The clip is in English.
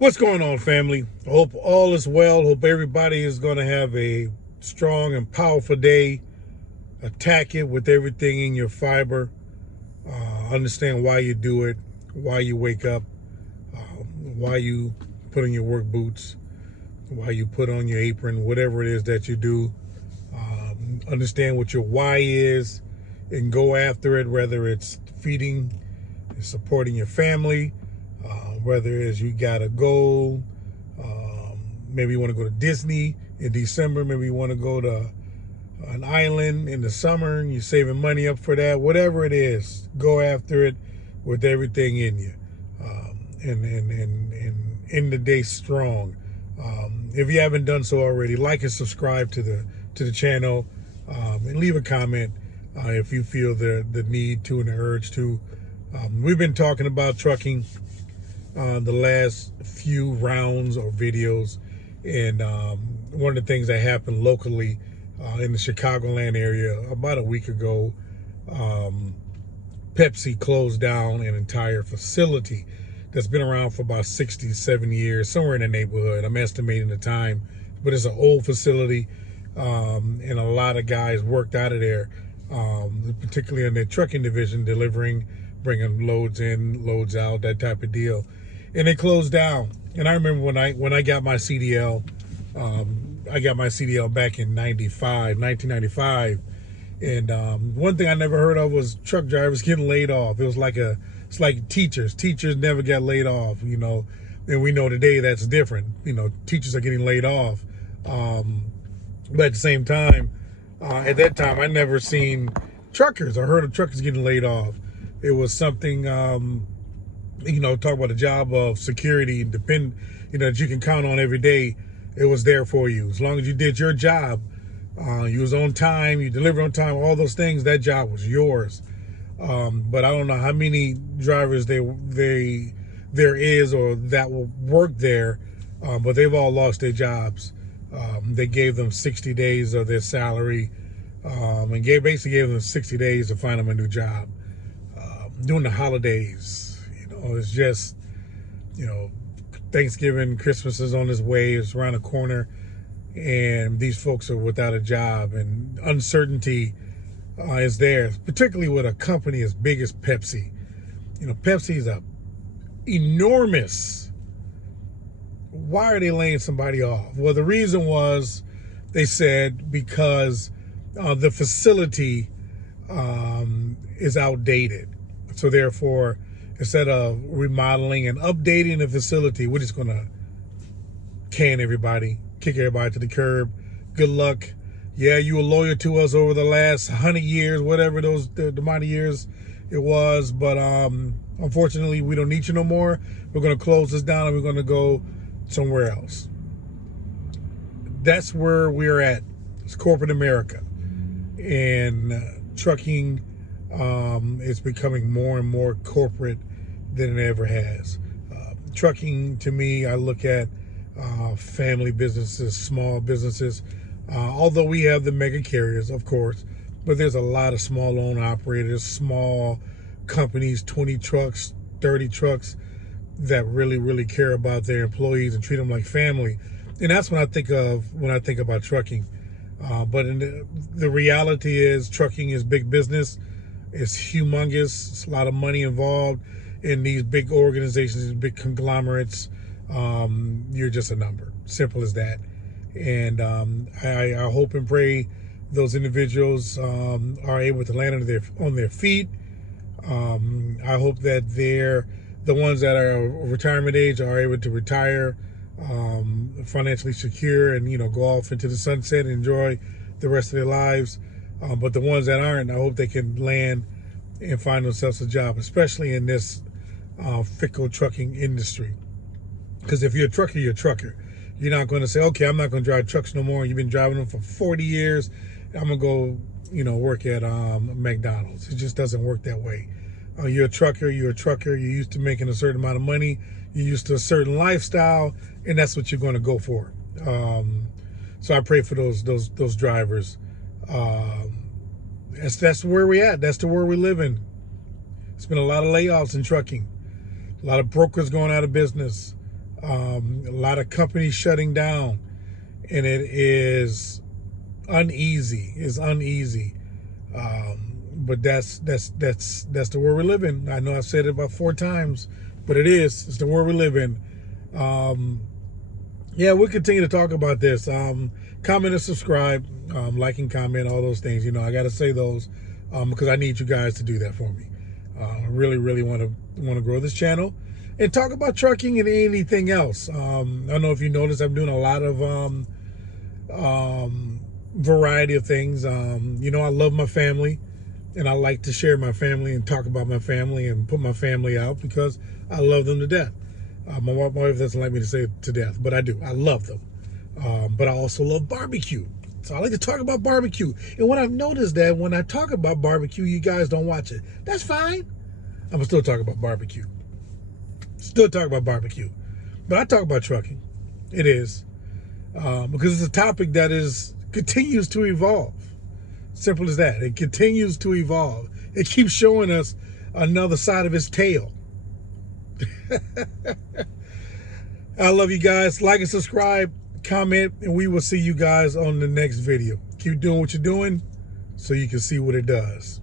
What's going on, family? I hope all is well. Hope everybody is going to have a strong and powerful day. Attack it with everything in your fiber. Understand why you do it, why you wake up, why you put on your work boots, why you put on your apron, whatever it is that you do. Understand what your why is and go after it, whether it's feeding and supporting your family, whether it's you got a goal. Maybe you want to go to Disney in December. Maybe you want to go to an island in the summer and you're saving money up for that. Whatever it is, go after it with everything in you, and end the day strong. If you haven't done so already, like and subscribe to the channel, and leave a comment if you feel the need to and the urge to. We've been talking about trucking the last few rounds or videos, and one of the things that happened locally in the Chicagoland area about a week ago, Pepsi closed down an entire facility that's been around for about 67 years, somewhere in the neighborhood. I'm estimating the time, but it's an old facility, and a lot of guys worked out of there, particularly in their trucking division, delivering, bringing loads in, loads out, that type of deal. And they closed down. And I remember when I got my CDL, I got my CDL back in 1995. And one thing I never heard of was truck drivers getting laid off. It's like teachers. Teachers never got laid off, and we know today that's different. Teachers are getting laid off. But at the same time, at that time, I never seen truckers or heard of truckers getting laid off. It was something, talk about a job of security and that you can count on every day. It was there for you. As long as you did your job, you was on time, you delivered on time, all those things, that job was yours. But I don't know how many drivers there is or that will work there, but they've all lost their jobs. They gave them 60 days of their salary, and basically gave them 60 days to find them a new job. During the holidays, it's just, Thanksgiving, Christmas is on its way, it's around the corner, and these folks are without a job, and uncertainty is there, particularly with a company as big as Pepsi. Pepsi is enormous. Why are they laying somebody off? Well, the reason was, they said, because the facility is outdated. So therefore, instead of remodeling and updating the facility, we're just going to can everybody, kick everybody to the curb. Good luck. Yeah, you were loyal to us over the last 100 years, whatever the amount of years it was. But unfortunately, we don't need you no more. We're going to close this down and we're going to go somewhere else. That's where we're at. It's corporate America. And trucking is becoming more and more corporate than it ever has. Trucking, to me, I look at family businesses, small businesses, although we have the mega carriers, of course, but there's a lot of small owner operators, small companies, 20 trucks, 30 trucks, that really, really care about their employees and treat them like family. And that's what I think of when I think about trucking. But the reality is, trucking is big business. It's humongous. It's a lot of money involved in these big organizations, these big conglomerates. You're just a number. Simple as that. And I hope and pray those individuals are able to land on their feet. I hope that the ones that are retirement age are able to retire financially secure and go off into the sunset and enjoy the rest of their lives. But the ones that aren't, I hope they can land and find themselves a job, especially in this fickle trucking industry. Because if you're a trucker, you're a trucker. You're not going to say, okay, I'm not going to drive trucks no more. You've been driving them for 40 years. I'm going to go, work at McDonald's. It just doesn't work that way. You're a trucker. You're used to making a certain amount of money. You're used to a certain lifestyle, and that's what you're going to go for. So I pray for those drivers. That's where we're at. That's where we're living. It's been a lot of layoffs in trucking. A lot of brokers going out of business. A lot of companies shutting down, and it is uneasy. It's uneasy. But that's the world we live in. I know I've said it about 4 times, but it is. It's the world we live in. Yeah, we'll continue to talk about this. Comment and subscribe, like and comment, all those things. You know, I got to say those because I need you guys to do that for me. I really, really want to grow this channel and talk about trucking and anything else. I don't know if you noticed, I'm doing a lot of variety of things. You know, I love my family, and I like to share my family and talk about my family and put my family out because I love them to death. My wife doesn't like me to say it to death, but I do. I love them. But I also love barbecue. So I like to talk about barbecue. And when I've noticed that when I talk about barbecue, you guys don't watch it. That's fine. I'm going to still talk about barbecue. Still talk about barbecue. But I talk about trucking. It is. Because it's a topic that continues to evolve. Simple as that. It continues to evolve. It keeps showing us another side of its tail. I love you guys. Like and subscribe, comment, and we will see you guys on the next video. Keep doing what you're doing so you can see what it does.